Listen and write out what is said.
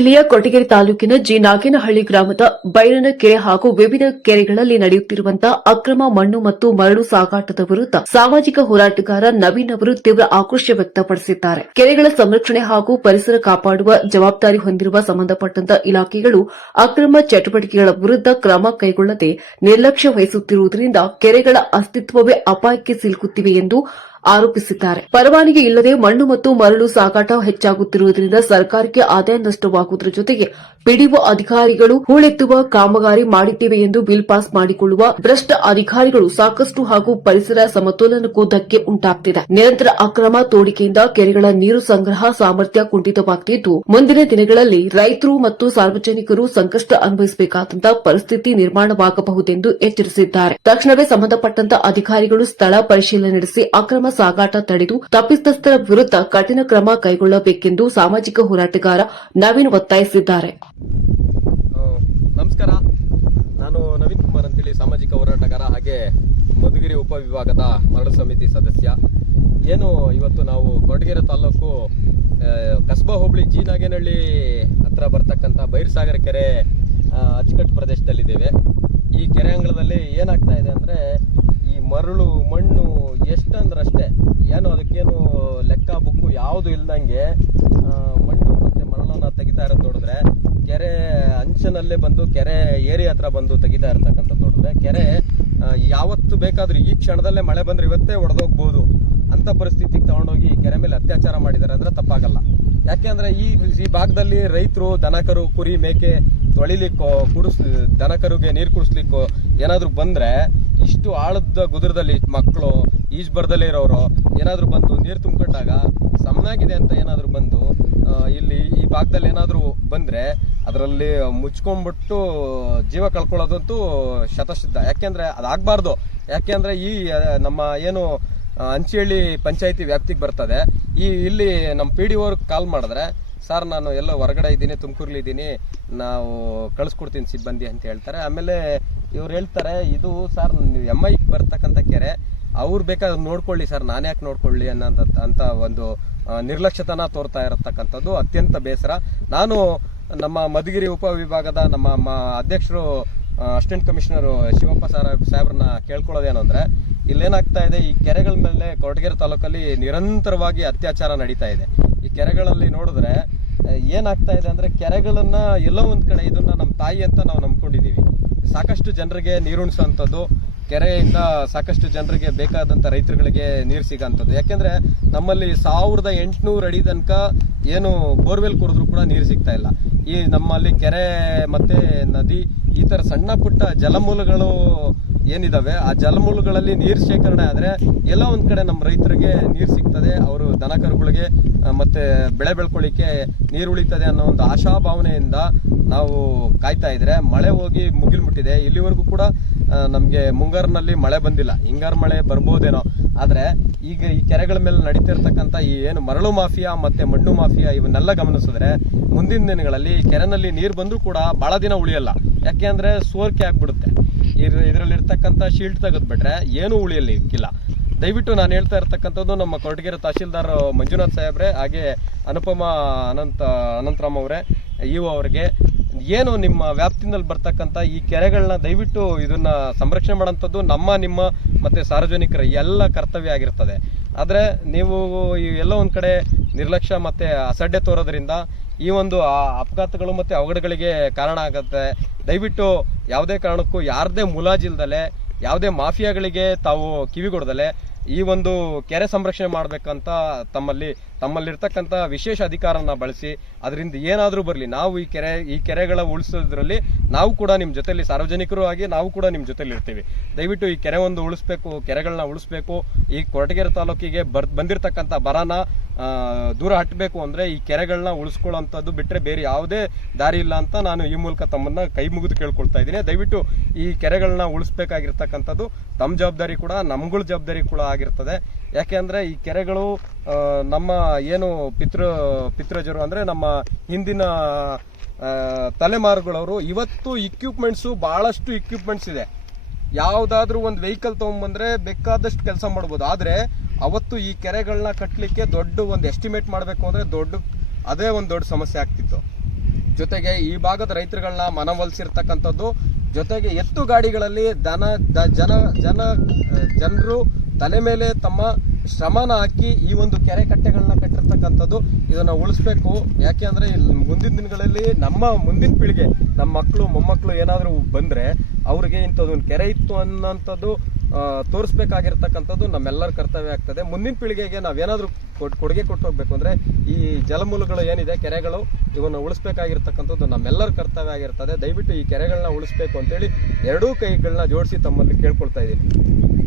ಜಿಲ್ಲೆಯ ಕೊರಟಗೆರೆ ತಾಲೂಕಿನ ಜಿ ನಾಗೇನಹಳ್ಳಿ ಗ್ರಾಮದ ಬೈರನ ಕೆರೆ ಹಾಗೂ ವಿವಿಧ ಕೆರೆಗಳಲ್ಲಿ ನಡೆಯುತ್ತಿರುವಂತಹ ಅಕ್ರಮ ಮಣ್ಣು ಮತ್ತು ಮರಳು ಸಾಗಾಟದ ವಿರುದ್ಧ ಸಾಮಾಜಿಕ ಹೋರಾಟಗಾರ ನವೀನ್ ಅವರು ತೀವ್ರ ಆಕ್ರೋಶ ವ್ಯಕ್ತಪಡಿಸಿದ್ದಾರೆ. ಕೆರೆಗಳ ಸಂರಕ್ಷಣೆ ಹಾಗೂ ಪರಿಸರ ಕಾಪಾಡುವ ಜವಾಬ್ದಾರಿ ಹೊಂದಿರುವ ಸಂಬಂಧಪಟ್ಟಂತ ಇಲಾಖೆಗಳು ಅಕ್ರಮ ಚಟುವಟಿಕೆಗಳ ವಿರುದ್ಧ ಕ್ರಮ ಕೈಗೊಳ್ಳದೆ ನಿರ್ಲಕ್ಷ್ಯ ವಹಿಸುತ್ತಿರುವುದರಿಂದ ಕೆರೆಗಳ ಅಸ್ತಿತ್ವವೇ ಅಪಾಯಕ್ಕೆ ಸಿಲುಕುತ್ತಿವೆ ಎಂದು ಆರೋಪಿಸಿದ್ದಾರೆ. ಪರವಾನಗಿ ಇಲ್ಲದೆ ಮಣ್ಣು ಮತ್ತು ಮರಳು ಸಾಗಾಟ ಹೆಚ್ಚಾಗುತ್ತಿರುವುದರಿಂದ ಸರ್ಕಾರಕ್ಕೆ ಆದಾಯ ನಷ್ಟವಾಗುವುದರ ಜೊತೆಗೆ ಪಿಡಿಒ ಅಧಿಕಾರಿಗಳು ಹೂಳೆತ್ತುವ ಕಾಮಗಾರಿ ಮಾಡಿದ್ದೇವೆ ಎಂದು ಬಿಲ್ ಪಾಸ್ ಮಾಡಿಕೊಳ್ಳುವ ಭ್ರಷ್ಟ ಅಧಿಕಾರಿಗಳು ಸಾಕಷ್ಟು ಹಾಗೂ ಪರಿಸರ ಸಮತೋಲನಕ್ಕೂ ಧಕ್ಕೆ ಉಂಟಾಗುತ್ತಿದೆ. ನಿರಂತರ ಅಕ್ರಮ ತೋಡಿಕೆಯಿಂದ ಕೆರೆಗಳ ನೀರು ಸಂಗ್ರಹ ಸಾಮರ್ಥ್ಯ ಕುಂಠಿತವಾಗುತ್ತಿದ್ದು ಮುಂದಿನ ದಿನಗಳಲ್ಲಿ ರೈತರು ಮತ್ತು ಸಾರ್ವಜನಿಕರು ಸಂಕಷ್ಟ ಅನುಭವಿಸಬೇಕಾದಂತಹ ಪರಿಸ್ಥಿತಿ ನಿರ್ಮಾಣವಾಗಬಹುದೆಂದು ಎಚ್ಚರಿಸಿದ್ದಾರೆ. ತಕ್ಷಣವೇ ಸಂಬಂಧಪಟ್ಟಂತ ಅಧಿಕಾರಿಗಳು ಸ್ಥಳ ಪರಿಶೀಲನೆ ನಡೆಸಿ ಅಕ್ರಮ ಸಾಗಾಟ ತಡೆದು ತಪ್ಪಿತಸ್ಥರ ವಿರುದ್ಧ ಕಠಿಣ ಕ್ರಮ ಕೈಗೊಳ್ಳಬೇಕೆಂದು ಸಾಮಾಜಿಕ ಹೋರಾಟಗಾರ ನವೀನ್ ಒತ್ತಾಯಿಸಿದ್ದಾರೆ. ನಮಸ್ಕಾರ, ನಾನು ನವೀನ್ ಕುಮಾರ್ ಅಂತೇಳಿ ಸಾಮಾಜಿಕ ಹೋರಾಟಗಾರ ಹಾಗೆ ಮಧುಗಿರಿ ಉಪವಿಭಾಗದ ಮರಳು ಸಮಿತಿ ಸದಸ್ಯ. ಏನು ಇವತ್ತು ನಾವು ಕೊರಟಗೆರೆ ತಾಲೂಕು ಕಸ್ಬಾ ಹೋಬಳಿ ಜಿ ನಾಗೇನಹಳ್ಳಿ ಹತ್ರ ಬರ್ತಕ್ಕಂಥ ಬೈರಸಾಗರ ಕೆರೆ ಅಚ್ಚುಕಟ್ಟು ಪ್ರದೇಶದಲ್ಲಿದ್ದೇವೆ. ಈ ಕೆರೆ ಅಂಗಳದಲ್ಲಿ ಏನಾಗ್ತಾ ಇದೆ ಅಂದರೆ ಈ ಮರಳು ಮಣ್ಣು ಎಷ್ಟಂದ್ರಷ್ಟೇ, ಏನು ಅದಕ್ಕೇನು ಲೆಕ್ಕ ಬುಕ್ಕು ಯಾವುದು ಇಲ್ದಂಗೆ ಮಣ್ಣು ಮತ್ತು ಮರಳನ್ನು ತೆಗಿತಾ ಇರೋದು ನೋಡಿದ್ರೆ, ಕೆರೆ ಅಂಚಿನಲ್ಲೇ ಬಂದು ಕೆರೆ ಏರಿಯಾ ಹತ್ರ ಬಂದು ತೆಗಿತಾ ಇರತಕ್ಕಂಥದ್ದು ನೋಡಿದ್ರೆ, ಕೆರೆ ಯಾವತ್ತು ಬೇಕಾದ್ರೂ ಈ ಕ್ಷಣದಲ್ಲೇ ಮಳೆ ಬಂದರೆ ಇವತ್ತೇ ಒಡೆದೋಗ್ಬೋದು ಅಂತ ಪರಿಸ್ಥಿತಿಗೆ ತಗೊಂಡೋಗಿ ಕೆರೆ ಮೇಲೆ ಅತ್ಯಾಚಾರ ಮಾಡಿದ್ದಾರೆ ಅಂದರೆ ತಪ್ಪಾಗಲ್ಲ. ಯಾಕೆಂದ್ರೆ ಈ ಭಾಗದಲ್ಲಿ ರೈತರು ದನಕರು ಕುರಿ ಮೇಕೆ ತೊಳಿಲಿಕ್ಕೋ ದನಕರುಗೆ ನೀರು ಕುಡಿಸ್ಲಿಕ್ಕೋ ಏನಾದರೂ ಬಂದರೆ ಇಷ್ಟು ಆಳದ ಗುದರದಲ್ಲಿ ಮಕ್ಕಳು ಈಜು ಬರ್ದಲ್ಲೇ ಇರೋರು ಏನಾದರೂ ಬಂದು ನೀರು ತುಂಬಿಕೊಂಡಾಗ ಸಮನಾಗಿದೆ ಅಂತ ಏನಾದರೂ ಬಂದು ಇಲ್ಲಿ ಈ ಭಾಗದಲ್ಲಿ ಏನಾದರೂ ಬಂದರೆ ಅದರಲ್ಲಿ ಮುಚ್ಕೊಂಡ್ಬಿಟ್ಟು ಜೀವ ಕಳ್ಕೊಳ್ಳೋದಂತೂ ಶತಸಿದ್ಧ. ಯಾಕೆಂದರೆ ಅದಾಗಬಾರ್ದು. ಯಾಕೆಂದರೆ ಈ ನಮ್ಮ ಏನು ಅಂಚಿಹಳ್ಳಿ ಪಂಚಾಯಿತಿ ವ್ಯಾಪ್ತಿಗೆ ಬರ್ತದೆ, ಇಲ್ಲಿ ನಮ್ಮ PDO ಅವ್ರಿಗೆ ಕಾಲ್ ಮಾಡಿದ್ರೆ, ಸರ್ ನಾನು ಎಲ್ಲೋ ಹೊರಗಡೆ ಇದ್ದೀನಿ, ತುಮಕೂರ್ಲಿದ್ದೀನಿ, ನಾವು ಕಳಿಸ್ಕೊಡ್ತೀನಿ ಸಿಬ್ಬಂದಿ ಅಂತ ಹೇಳ್ತಾರೆ. ಆಮೇಲೆ ಇವ್ರು ಹೇಳ್ತಾರೆ, ಇದು ಸರ್ MI ಬರ್ತಕ್ಕಂಥ ಕೆರೆ, ಅವ್ರು ಬೇಕಾದ್ರೆ ನೋಡ್ಕೊಳ್ಳಿ ಸರ್, ನಾನು ಯಾಕೆ ನೋಡ್ಕೊಳ್ಳಿ ಅಂತ ಒಂದು ನಿರ್ಲಕ್ಷ್ಯತನ ತೋರ್ತಾ ಇರತಕ್ಕಂಥದ್ದು ಅತ್ಯಂತ ಬೇಸರ. ನಾನು ನಮ್ಮ ಮಧುಗಿರಿ ಉಪವಿಭಾಗದ ನಮ್ಮ ಅಧ್ಯಕ್ಷರು ಅಸಿಸ್ಟೆಂಟ್ ಕಮಿಷನರ್ ಶಿವಪ್ಪ ಸಾಹೇಬ್ರನ್ನ ಕೇಳ್ಕೊಳ್ಳೋದೇನು ಅಂದರೆ, ಇಲ್ಲೇನಾಗ್ತಾ ಇದೆ, ಈ ಕೆರೆಗಳ ಮೇಲೆ ಕೊರಟಗೆರೆ ತಾಲೂಕಲ್ಲಿ ನಿರಂತರವಾಗಿ ಅತ್ಯಾಚಾರ ನಡೀತಾ ಇದೆ. ಈ ಕೆರೆಗಳಲ್ಲಿ ನೋಡಿದ್ರೆ ಏನಾಗ್ತಾ ಇದೆ ಅಂದರೆ, ಕೆರೆಗಳನ್ನ ಎಲ್ಲೋ ಒಂದು ಕಡೆ ಇದನ್ನ ನಮ್ಮ ತಾಯಿ ಅಂತ ನಾವು ನಂಬ್ಕೊಂಡಿದ್ದೀವಿ. ಸಾಕಷ್ಟು ಜನರಿಗೆ ನೀರುಣಿಸೋಂಥದ್ದು, ಕೆರೆಯಿಂದ ಸಾಕಷ್ಟು ಜನರಿಗೆ ಬೇಕಾದಂಥ ರೈತರುಗಳಿಗೆ ನೀರು ಸಿಗೋಂಥದ್ದು. ಯಾಕೆಂದರೆ ನಮ್ಮಲ್ಲಿ 1800 ಅಡಿ ತನಕ ಏನು ಬೋರ್ವೆಲ್ ಕೊರೆದ್ರೂ ಕೂಡ ನೀರು ಸಿಗ್ತಾ ಇಲ್ಲ. ಈ ನಮ್ಮಲ್ಲಿ ಕೆರೆ ಮತ್ತು ನದಿ ಈ ಥರ ಸಣ್ಣ ಪುಟ್ಟ ಜಲಮೂಲಗಳು ಏನಿದಾವೆ, ಆ ಜಲಮೂಲಗಳಲ್ಲಿ ನೀರು ಶೇಖರಣೆ ಆದರೆ ಎಲ್ಲ ಒಂದು ಕಡೆ ನಮ್ಮ ರೈತರಿಗೆ ನೀರು ಸಿಗ್ತದೆ, ಅವರು ದನಕರುಗಳಿಗೆ ಮತ್ತು ಬೆಳೆ ಬೆಳ್ಕೊಳ್ಳಿಕ್ಕೆ ನೀರು ಉಳಿತದೆ ಅನ್ನೋ ಒಂದು ಆಶಾಭಾವನೆಯಿಂದ ನಾವು ಕಾಯ್ತಾ ಇದ್ರೆ ಮಳೆ ಹೋಗಿ ಮುಗಿಲ್ಮುಟ್ಟಿದೆ. ಇಲ್ಲಿವರೆಗೂ ಕೂಡ ನಮಗೆ ಮುಂಗಾರಿನಲ್ಲಿ ಮಳೆ ಬಂದಿಲ್ಲ, ಹಿಂಗಾರು ಮಳೆ ಬರ್ಬೋದೇನೋ. ಆದರೆ ಈಗ ಈ ಕೆರೆಗಳ ಮೇಲೆ ನಡೀತಿರ್ತಕ್ಕಂಥ ಈ ಏನು ಮರಳು ಮಾಫಿಯಾ ಮತ್ತು ಮಣ್ಣು ಮಾಫಿಯಾ ಇವನ್ನೆಲ್ಲ ಗಮನಿಸಿದ್ರೆ ಮುಂದಿನ ದಿನಗಳಲ್ಲಿ ಕೆರೆನಲ್ಲಿ ನೀರು ಬಂದರೂ ಕೂಡ ಭಾಳ ದಿನ ಉಳಿಯಲ್ಲ. ಯಾಕೆ ಅಂದರೆ ಸೋರಿಕೆ ಆಗ್ಬಿಡುತ್ತೆ. ಇದರಲ್ಲಿರ್ತಕ್ಕಂಥ ಶೀಲ್ಡ್ ತೆಗೆದ್ಬಿಟ್ರೆ ಏನೂ ಉಳಿಯಲಿಕ್ಕಿಲ್ಲ. ದಯವಿಟ್ಟು ನಾನು ಹೇಳ್ತಾ ಇರ್ತಕ್ಕಂಥದ್ದು ನಮ್ಮ ಕೊರಟಗೆರೆ ತಹಶೀಲ್ದಾರ್ ಮಂಜುನಾಥ್ ಸಾಹೇಬ್ರೆ ಹಾಗೆ ಅನುಪಮ ಅನಂತರಾಮ್ ಅವರೇ, ಇವು ಅವರಿಗೆ, ಏನು ನಿಮ್ಮ ವ್ಯಾಪ್ತಿನಲ್ಲಿ ಬರ್ತಕ್ಕಂಥ ಈ ಕೆರೆಗಳನ್ನ ದಯವಿಟ್ಟು ಇದನ್ನ ಸಂರಕ್ಷಣೆ ಮಾಡೋಂಥದ್ದು ನಿಮ್ಮ ಮತ್ತು ಸಾರ್ವಜನಿಕರ ಎಲ್ಲ ಕರ್ತವ್ಯ ಆಗಿರ್ತದೆ. ಆದರೆ ನೀವು ಎಲ್ಲೋ ಒಂದು ಕಡೆ ನಿರ್ಲಕ್ಷ್ಯ ಮತ್ತು ಅಸಡ್ಡೆ ತೋರೋದ್ರಿಂದ ಈ ಒಂದು ಅಪಘಾತಗಳು ಮತ್ತು ಅವಘಡಗಳಿಗೆ ಕಾರಣ ಆಗುತ್ತೆ. ದಯವಿಟ್ಟು ಯಾವುದೇ ಕಾರಣಕ್ಕೂ ಯಾರದೇ ಮುಲಾಜಿಲ್ದಲೆ ಯಾವುದೇ ಮಾಫಿಯಾಗಳಿಗೆ ತಾವು ಕಿವಿಗೊಡ್ದಲೆ ಈ ಒಂದು ಕೆರೆ ಸಂರಕ್ಷಣೆ ಮಾಡಬೇಕಂತ ತಮ್ಮಲ್ಲಿರ್ತಕ್ಕಂಥ ವಿಶೇಷ ಅಧಿಕಾರನ ಬಳಸಿ ಅದರಿಂದ ಏನಾದರೂ ಬರಲಿ, ನಾವು ಈ ಕೆರೆಗಳ ಉಳಿಸೋದ್ರಲ್ಲಿ ನಾವು ಕೂಡ ನಿಮ್ಮ ಜೊತೆಲಿ, ಸಾರ್ವಜನಿಕರು ಆಗಿ ನಾವು ಕೂಡ ನಿಮ್ಮ ಜೊತೆಲಿ ಇರ್ತೀವಿ. ದಯವಿಟ್ಟು ಈ ಕೆರೆ ಒಂದು ಉಳಿಸ್ಬೇಕು, ಕೆರೆಗಳನ್ನ ಉಳಿಸ್ಬೇಕು. ಈ ಕೊರಟಗೆರೆ ತಾಲೂಕಿಗೆ ಬಂದಿರತಕ್ಕಂಥ ಬರನ ದೂರ ಹಟ್ಟಬೇಕು ಅಂದರೆ ಈ ಕೆರೆಗಳನ್ನ ಉಳಿಸ್ಕೊಳ್ಳೋಂಥದ್ದು ಬಿಟ್ಟರೆ ಬೇರೆ ಯಾವುದೇ ದಾರಿ ಇಲ್ಲ ಅಂತ ನಾನು ಈ ಮೂಲಕ ತಮ್ಮನ್ನ ಕೈ ಮುಗಿದು ಕೇಳ್ಕೊಳ್ತಾ ಇದ್ದೀನಿ. ದಯವಿಟ್ಟು ಈ ಕೆರೆಗಳನ್ನ ಉಳಿಸ್ಬೇಕಾಗಿರ್ತಕ್ಕಂಥದ್ದು ತಮ್ಮ ಜವಾಬ್ದಾರಿ ಕೂಡ, ನಮ್ಗಳ ಜವಾಬ್ದಾರಿ ಕೂಡ ಆಗಿರ್ತದೆ. ಯಾಕೆ ಅಂದರೆ ಈ ಕೆರೆಗಳು ನಮ್ಮ ಏನು ಪಿತೃಜರು ಅಂದರೆ ನಮ್ಮ ಹಿಂದಿನ ತಲೆಮಾರುಗಳವರು ಇವತ್ತು ಇಕ್ವಿಪ್ಮೆಂಟ್ಸು ಭಾಳಷ್ಟು ಇಕ್ವಿಪ್ಮೆಂಟ್ಸ್ ಇದೆ. ಯಾವುದಾದ್ರೂ ಒಂದು ವೆಹಿಕಲ್ ತೊಗೊಂಬಂದ್ರೆ ಬೇಕಾದಷ್ಟು ಕೆಲಸ ಮಾಡ್ಬೋದು. ಆದರೆ ಅವತ್ತು ಈ ಕೆರೆಗಳನ್ನ ಕಟ್ಟಲಿಕ್ಕೆ ದೊಡ್ಡ ಒಂದು ಎಸ್ಟಿಮೇಟ್ ಮಾಡಬೇಕು ಅಂದರೆ ಅದೇ ಒಂದು ದೊಡ್ಡ ಸಮಸ್ಯೆ ಆಗ್ತಿತ್ತು. ಜೊತೆಗೆ ಈ ಭಾಗದ ರೈತರುಗಳನ್ನ ಮನವೊಲಿಸಿರ್ತಕ್ಕಂಥದ್ದು. ಜೊತೆಗೆ ಎತ್ತು ಗಾಡಿಗಳಲ್ಲಿ ಜನರು ತಲೆ ಮೇಲೆ ತಮ್ಮ ಶ್ರಮನ ಹಾಕಿ ಈ ಒಂದು ಕೆರೆ ಕಟ್ಟೆಗಳನ್ನ ಕಟ್ಟಿರ್ತಕ್ಕಂಥದ್ದು. ಇದನ್ನ ಉಳಿಸ್ಬೇಕು. ಯಾಕೆ ಅಂದ್ರೆ ಮುಂದಿನ ದಿನಗಳಲ್ಲಿ ನಮ್ಮ ಮುಂದಿನ ಪೀಳಿಗೆ, ನಮ್ಮ ಮಕ್ಕಳು ಮೊಮ್ಮಕ್ಕಳು ಏನಾದರೂ ಬಂದ್ರೆ ಅವ್ರಿಗೆ ಇಂಥದ್ದೊಂದು ಕೆರೆ ಇತ್ತು ಅನ್ನೋಂಥದ್ದು ತೋರಿಸ್ಬೇಕಾಗಿರ್ತಕ್ಕಂಥದ್ದು ನಮ್ಮೆಲ್ಲರ ಕರ್ತವ್ಯ ಆಗ್ತದೆ. ಮುಂದಿನ ಪೀಳಿಗೆಗೆ ನಾವೇನಾದ್ರೂ ಕೊಡುಗೆ ಕೊಟ್ಟು ಹೋಗ್ಬೇಕು ಅಂದ್ರೆ ಈ ಜಲಮೂಲಗಳು ಏನಿದೆ, ಕೆರೆಗಳು, ಇವನ್ನ ಉಳಿಸ್ಬೇಕಾಗಿರ್ತಕ್ಕಂಥದ್ದು ನಮ್ಮೆಲ್ಲರ ಕರ್ತವ್ಯ ಆಗಿರ್ತದೆ. ದಯವಿಟ್ಟು ಈ ಕೆರೆಗಳನ್ನ ಉಳಿಸ್ಬೇಕು ಅಂತೇಳಿ ಎರಡೂ ಕೈಗಳನ್ನ ಜೋಡಿಸಿ ತಮ್ಮಲ್ಲಿ ಕೇಳ್ಕೊಳ್ತಾ ಇದ್ದೀನಿ.